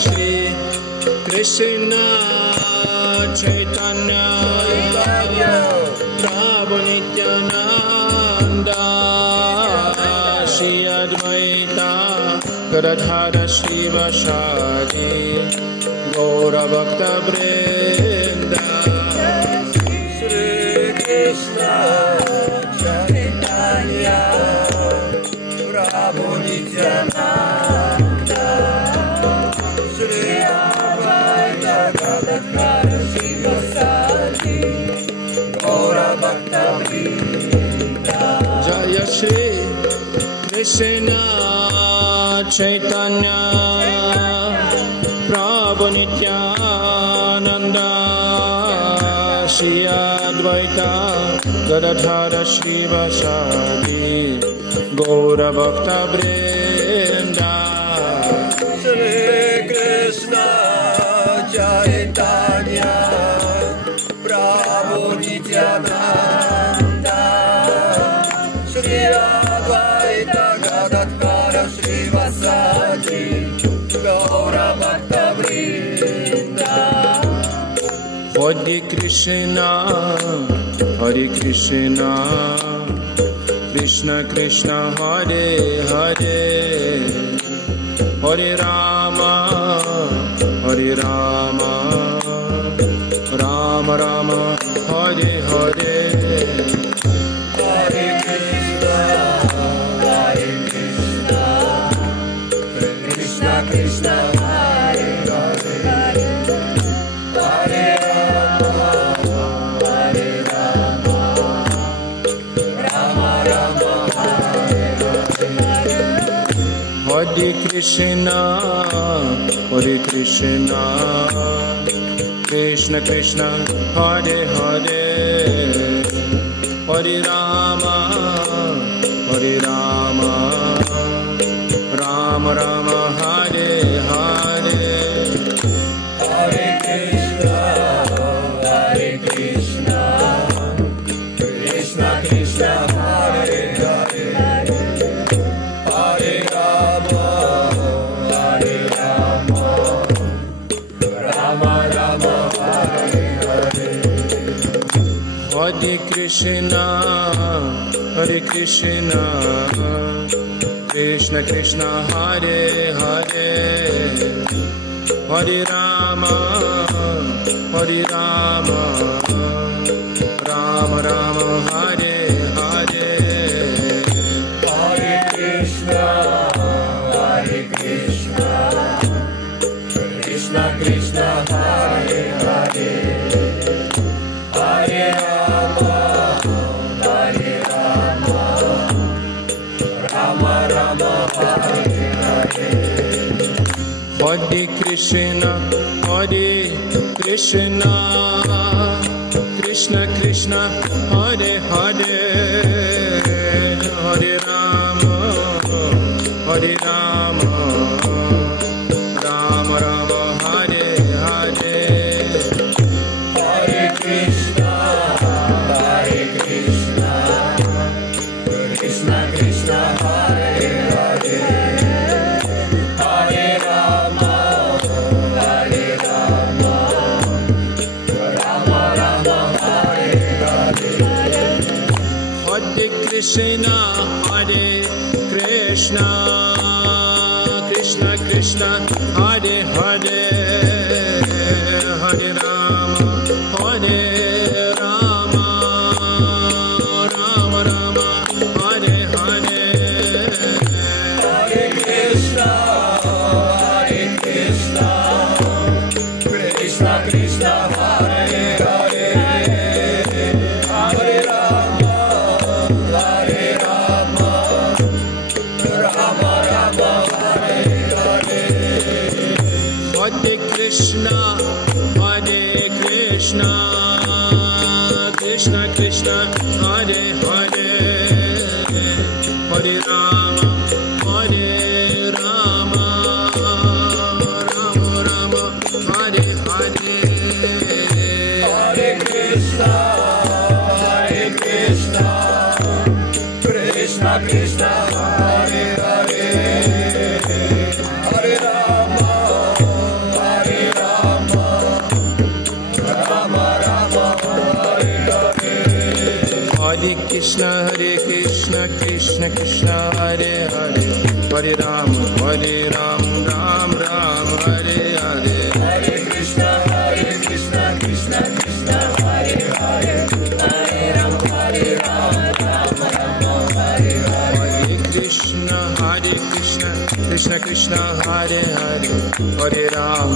Shri Krishna Chaitanya Prabhu Nityananda Shri Advaita Gadadhara Srivasadi Gaura Bhakta Vrinda Shri Krishna Chaitanya Prabhu Nityananda Shri Advaita Gadadhara Srivasadi Gaura Bhakta Vrinda Jaya Shri Krishna Chaitanya Prabhu Nityananda Shri Advaita Gadadhara Srivasadi Gaura Bhakta Vrinda Shri Krishna Chaitanya Prabhu Nityananda Shri Advaita Gadadhara Srivasadi Gaura Bhakta Vrinda Hare Krishna Hare Krishna Krishna Krishna Hare Hare Hare Rama Hare Rama Rama Rama Hare Hare Hare Krishna Hare Krishna Krishna Krishna Hare Hare Hare Rama Hare Rama Rama Rama Hare Hare Hare Krishna Hare Krishna Krishna Krishna Hare Hare Hare Rama Hare Rama Rama Rama Hare Hare Hare Krishna Hare Krishna Krishna Krishna Hare Hare Hare Rama Hare Rama Rama Rama Hare Hare Hare Krishna Hare Krishna Krishna Krishna Hare Hare Hare Rama Hare Rama Rama Rama Hare Hare Hare Krishna Hare Krishna Krishna Krishna Hare Hare Hare Rama Hare Rama Rama Rama Hare Hare Hare Krishna Hare Krishna Krishna Krishna Hare Hare Hare Rama Hare Rama Rama Rama Hare Hare Hare Krishna Hare Krishna Krishna Krishna Hare Hare Hare Rama Hare Rama Rama Rama Hare Hare Hare Krishna Hare Krishna Krishna Krishna Hare Hare Hare Rama Hare Rama Rama Rama Hare Hare Hare Krishna Hare Krishna Krishna Krishna Hare Hare Hare Rama Hare Rama Rama Rama Hare Hare Hare Krishna Hare Krishna Krishna Krishna Hare Hare Hare Rama Hare Rama Rama Rama Hare Hare Hare Krishna Hare Krishna Krishna Krishna Hare Hare Hare Rama Hare Krishna, Krishna Krishna, Hare Hare, Hare Ram, Ram Ram, Hare Hare. Hare Krishna, Krishna Krishna, Hare Hare, Hare Ram, Ram Ram, Hare Hare. Hare Krishna, Krishna Krishna, Hare Hare, Hare Ram,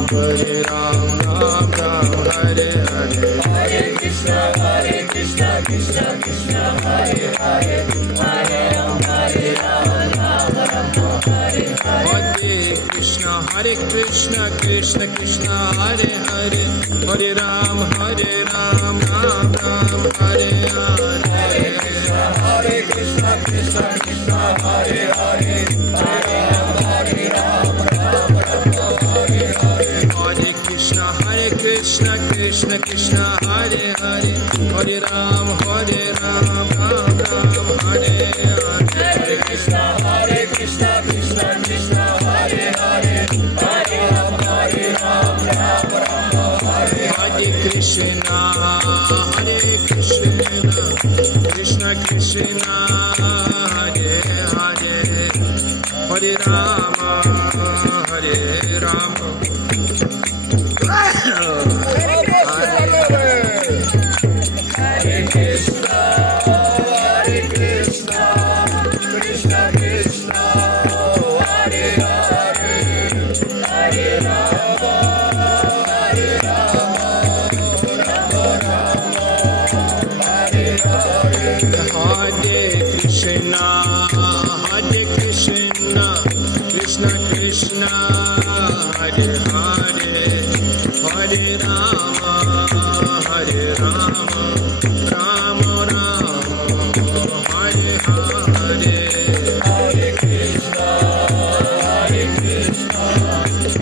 Ram Ram, Hare Hare. Hare Krishna, Krishna Krishna, Hare Hare, Hare Ram, Ram Hare Hare. Hare Krishna, Krishna Krishna, Hare Hare, Hare Ram, Ram Ram, Hare Hare. Hare Krishna, Krishna Krishna, Hare Hare, Hare Ram, Ram Hare Hare. Hare Krishna, Krishna Krishna, Hare Hare, Hare Ram, Ram Ram, Hare Hare. Hare Krishna, Krishna Krishna, Hare Hare, Hare Ram, Ram Hare Hare. Hare Krishna, Krishna Krishna, Hare Hare, Hare Rama, Hare Rama. Hare Krishna, Krishna Krishna, Hare Hare, Hare Rama, Hare Rama, Rama Rama, Hare Hare. Hare Krishna, Krishna Krishna, Hare Hare, Hare Rama, Hare Rama, Rama Rama, Hare Hare. Hare Krishna,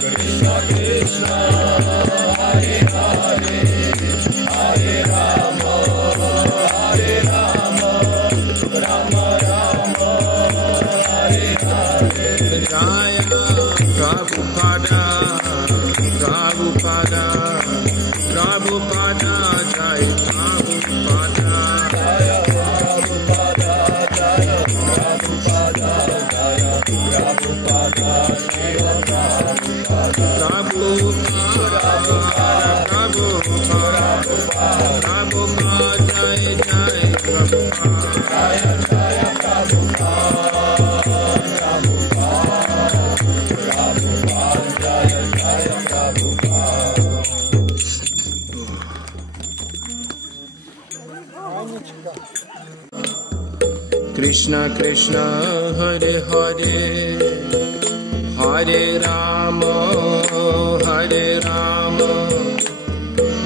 Krishna Krishna, Hare Hare, Hare Rama, Hare Rama, Rama Rama, Hare Hare. Jaya Prabhupada, Prabhupada, Prabhupada, Jai Prabhupada. Jaya Prabhupada, Jaya Prabhupada, Jaya Prabhupada, Shiva Prabhupada. Prabhupada, Prabhupada, Prabhupada, Jai Jai Prabhupada. Jaya Jaya Prabhupada, Prabhupada, Jaya Jaya Prabhupada. Krishna Krishna, Hare Hare, Hare Rama, Hare Rama,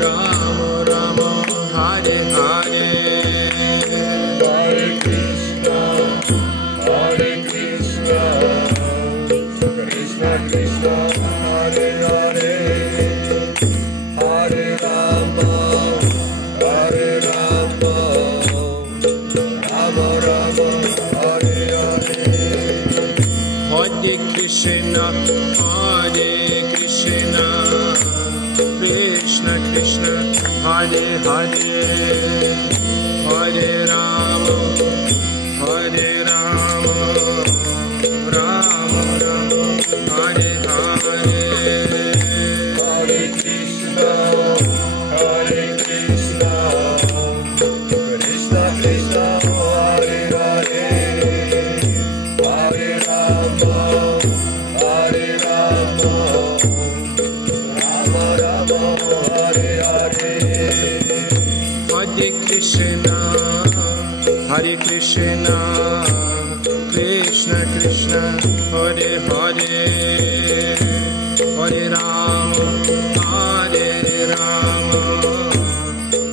Rama Rama, Hare Hare. Hare Krishna, Krishna Krishna, Hare Hare, Hare Rama, Hare Rama, Rama Rama, Hare Hare. Hare Krishna, Krishna Krishna, Hare Hare, Hare Rama, Hare Rama, Rama Rama, Hare Hare. Hare Krishna, Krishna Krishna, Hare Hare, Hare Rama, Hare Rama, Rama Rama, Hare Hare. Hare Krishna, Krishna Krishna, Hare Hare, Hare Rama, Hare Rama,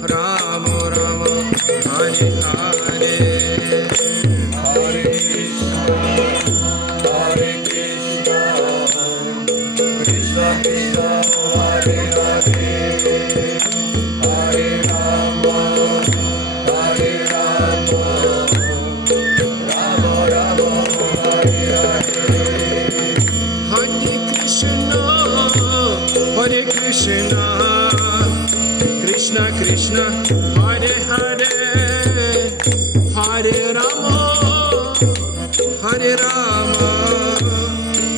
Rama Rama, Hare Hare. Hare Krishna, Krishna Krishna, Hare Hare, Hare Rama, Hare Rama, Rama Rama, Hare Hare. Hare Krishna, Krishna Krishna, Hare Hare,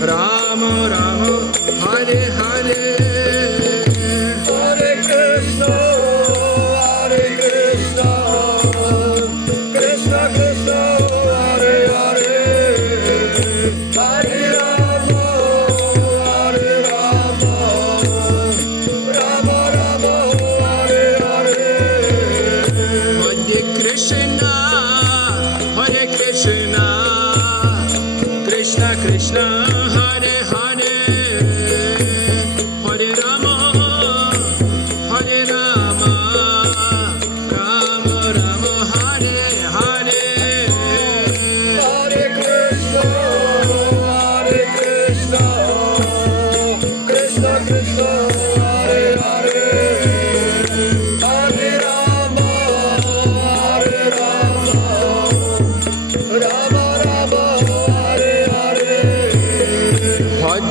Rama Rama Hare Hare Hare Krishna Krishna Krishna Hare Hare Hare Rama Rama Rama Hare Hare Hare Krishna Krishna Krishna Hare Hare Hare Rama Rama Rama Hare Hare Hare Krishna Krishna Krishna Hare Hare Hare Rama Rama Rama Hare Hare Hare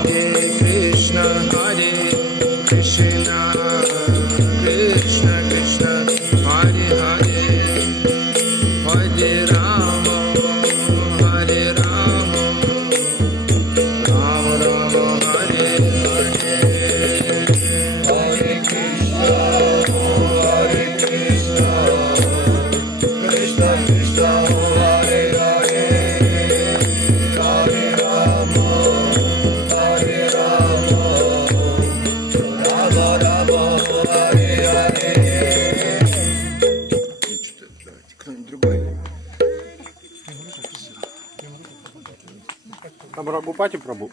Krishna Krishna Krishna Hare Hare Hare Rama Rama Rama Hare Hare Hare Krishna Krishna Krishna Hare Hare Hare Rama Rama Rama Hare Hare. Кто-нибудь другой. Там Рагупати пробыл.